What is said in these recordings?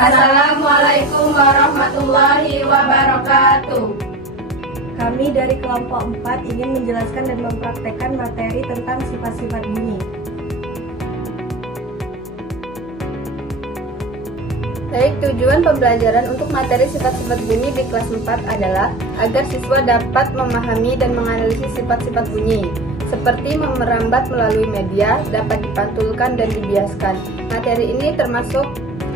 Assalamualaikum warahmatullahi wabarakatuh. Kami dari kelompok 4 ingin menjelaskan dan mempraktekkan materi tentang sifat-sifat bunyi. Baik, tujuan pembelajaran untuk materi sifat-sifat bunyi di kelas 4 adalah agar siswa dapat memahami dan menganalisis sifat-sifat bunyi, seperti merambat melalui media, dapat dipantulkan dan dibiaskan. Materi ini termasuk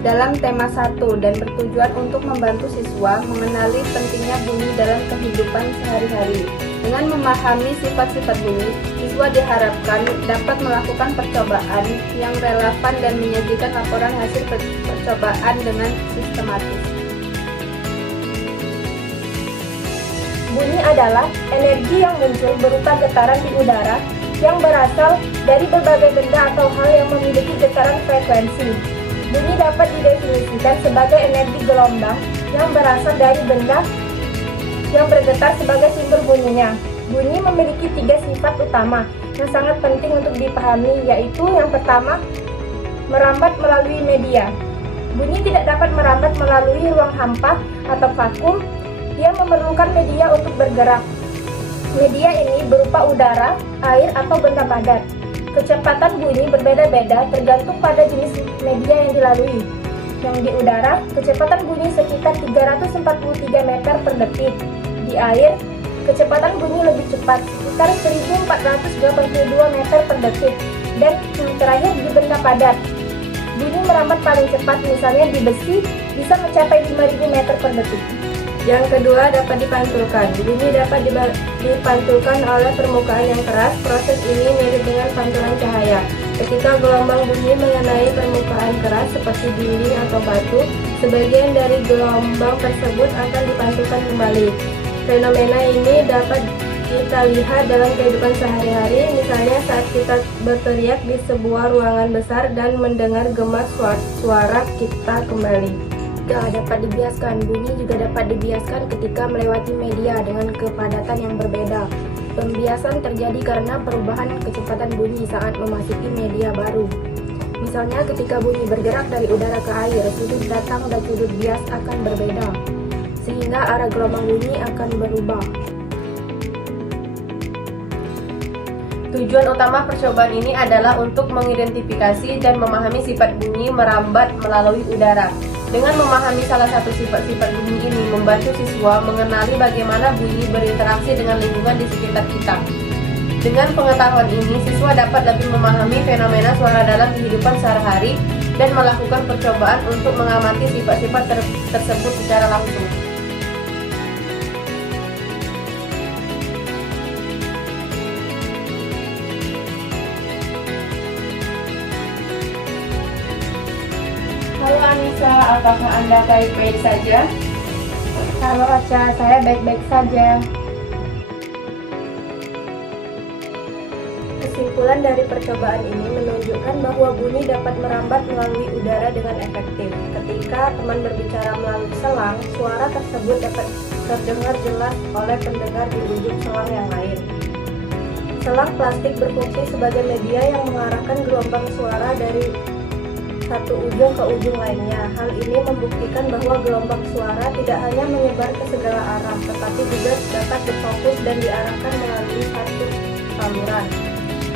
dalam tema 1 dan bertujuan untuk membantu siswa mengenali pentingnya bunyi dalam kehidupan sehari-hari. Dengan memahami sifat-sifat bunyi, siswa diharapkan dapat melakukan percobaan yang relevan dan menyajikan laporan hasil percobaan dengan sistematis. Bunyi adalah energi yang muncul berupa getaran di udara yang berasal dari berbagai benda atau hal yang memiliki getaran frekuensi. Bunyi dapat didefinisikan sebagai energi gelombang yang berasal dari benda yang bergetar sebagai sumber bunyinya. Bunyi memiliki 3 sifat utama yang sangat penting untuk dipahami, yaitu yang pertama, merambat melalui media. Bunyi tidak dapat merambat melalui ruang hampa atau vakum. Dia memerlukan media untuk bergerak. Media ini berupa udara, air, atau benda padat. Kecepatan bunyi berbeda-beda tergantung pada jenis media yang dilalui. Yang di udara, kecepatan bunyi sekitar 343 meter per detik. Di air, kecepatan bunyi lebih cepat, sekitar 1482 meter per detik. Dan yang terakhir di benda padat. Bunyi merambat paling cepat, misalnya di besi, bisa mencapai 5000 meter per detik. Yang kedua, dapat dipantulkan. Bunyi dapat dipantulkan oleh permukaan yang keras. Proses ini mirip dengan pantulan cahaya. Ketika gelombang bunyi mengenai permukaan keras seperti dinding atau batu, sebagian dari gelombang tersebut akan dipantulkan kembali. Fenomena ini dapat kita lihat dalam kehidupan sehari-hari, misalnya saat kita berteriak di sebuah ruangan besar dan mendengar gema suara kita kembali. Dapat dibiaskan. Bunyi juga dapat dibiaskan ketika melewati media dengan kepadatan yang berbeda. Pembiasan terjadi karena perubahan kecepatan bunyi saat memasuki media baru. Misalnya ketika bunyi bergerak dari udara ke air, sudut datang dan sudut bias akan berbeda, sehingga arah gelombang bunyi akan berubah. Tujuan utama percobaan ini adalah untuk mengidentifikasi dan memahami sifat bunyi merambat melalui udara. Dengan memahami salah satu sifat-sifat bunyi ini membantu siswa mengenali bagaimana bunyi berinteraksi dengan lingkungan di sekitar kita. Dengan pengetahuan ini, siswa dapat lebih memahami fenomena suara dalam kehidupan sehari-hari dan melakukan percobaan untuk mengamati sifat-sifat tersebut secara langsung. Halo Anissa, apakah Anda baik-baik saja? Halo Aca, saya baik-baik saja. Kesimpulan dari percobaan ini menunjukkan bahwa bunyi dapat merambat melalui udara dengan efektif. Ketika teman berbicara melalui selang, suara tersebut dapat terdengar jelas oleh pendengar di ujung selang yang lain. Selang plastik berfungsi sebagai media yang mengarahkan gelombang suara dari satu ujung ke ujung lainnya. Hal ini membuktikan bahwa gelombang suara tidak hanya menyebar ke segala arah, tetapi juga dapat berfokus dan diarahkan melalui satu saluran.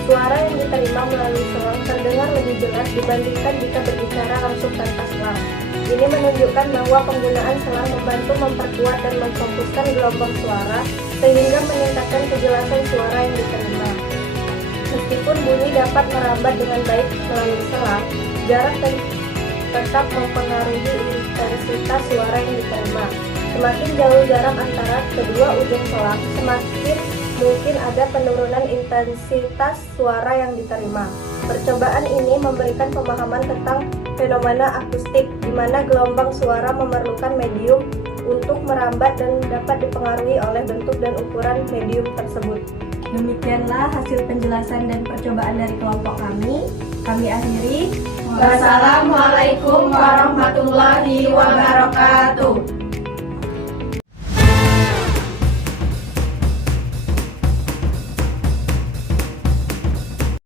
Suara yang diterima melalui selang terdengar lebih jelas dibandingkan jika berbicara langsung tanpa selang. Ini menunjukkan bahwa penggunaan selang membantu memperkuat dan memfokuskan gelombang suara sehingga meningkatkan kejelasan suara yang diterima. Meskipun bunyi dapat merambat dengan baik melalui selang, jarak tetap mempengaruhi intensitas suara yang diterima. Semakin jauh jarak antara kedua ujung selang, semakin mungkin ada penurunan intensitas suara yang diterima. Percobaan ini memberikan pemahaman tentang fenomena akustik, di mana gelombang suara memerlukan medium untuk merambat dan dapat dipengaruhi oleh bentuk dan ukuran medium tersebut. Demikianlah hasil penjelasan dan percobaan dari kelompok kami. Kami akhiri. Wassalamualaikum warahmatullahi